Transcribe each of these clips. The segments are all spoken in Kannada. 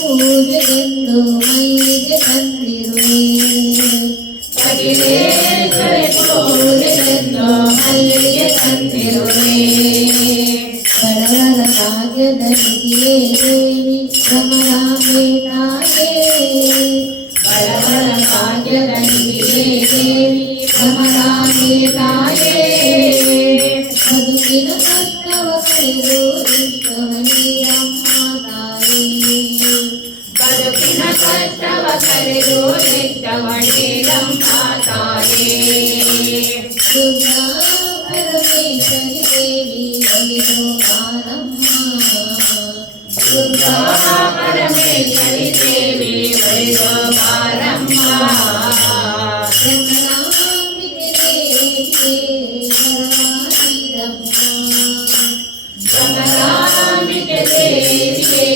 ಪೂಜೆಗೆಂದು ಮೈಗೆ ತಂದಿರುವೆ ಪೂಜೆಗೆಂದು ಮೈಗೆ ತಂದಿರುವೆ ಬಡವರ ಭಾಗ್ಯದ ನಿಧಿಯೇ ದೇವಿ ಭ್ರಮರಾಂಬೆ ತಾಯೇ ಬಡವರ ಭಾಗ್ಯದ ನಿಧಿಯೇ ದೇವಿ ಭ್ರಮರಾಂಬೆ ತಾಯೇ ಬದುಕಿನ ಕಷ್ಟವ ಕಳೆದು ಇಷ್ಟವ ನೀರಮ್ಮ ಬದುಕಿನ ಕಷ್ಟವ ಕರೆದು ನಿಷ್ಟವಣೀರಮ್ಮ ತಾಯೇ ದುರ್ಗಾ ಪರಮೇಶ್ವರಿ ದೇವಿ ಒಲಿದು ಬಾರಮ್ಮ ದುರ್ಗಾ ಪರಮೇಶ್ವರಿ ದೇವಿ ಒಲಿದು ಬಾರಮ್ಮ ಭ್ರಮರಾಂಬಿಕೆ ದೇವಿಯೇ ವರವಾಣಿರಮ್ಮ ಭ್ರಮರಾಂಬಿಕೆ ದೇವಿಯೇ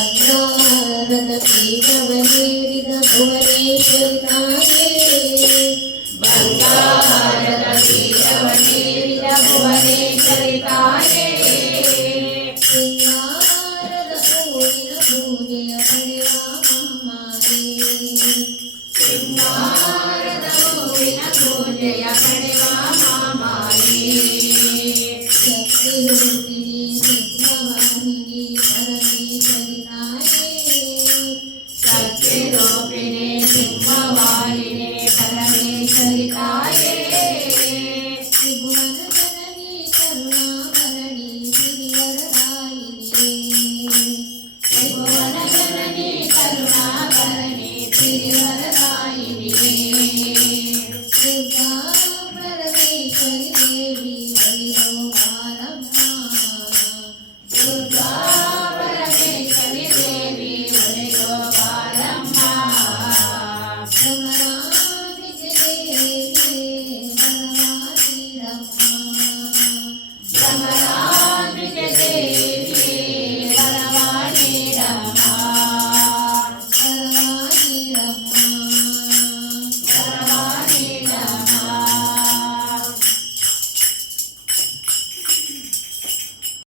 ಬಂಗಾರದ ಪೀಠವನೇರಿದ ಭುವನೇಶ್ವರಿ ತಾಯೇ ಬಂಗಾರದ ಪೀಠವನೇರಿದ ಭುವನೇಶ್ವರಿ ತಾಯೇ ಸಿಂಗಾರದ ಹೂವಿನ ಪೂಜೆಯ ಪಡೆವ ಮಹಾಮಾಯೇ ಸಿಂಗಾರದ ಹೂವಿನ ಪೂಜೆಯ ಪಡೆವ ಮಹಾಮಾಯೇ ಶಕ್ತಿ ರೂಪಿಣಿ ಸಿಂಹವಾಹಿನಿ ಪರಮೇಶ್ವರಿ ತಾಯೇ ಶಕ್ತಿ ರೂಪಿಣಿ ಸಿಂಹವಾಹಿನಿ ಪರಮೇಶ್ವರಿ ತಾಯೇ ತ್ರಿಭುವನ ಜನನಿ ಕರುಣಾಭರಣಿ ಸಿರಿವರದಾಯಿನಿಯೇ ತ್ರಿಭುವನ ಜನನಿ ಕರುಣಾಭರಣಿ ಸಿರಿವರದಾಯಿನಿಯೇ ದುರ್ಗಾ ಪರಮೇಶ್ವರಿ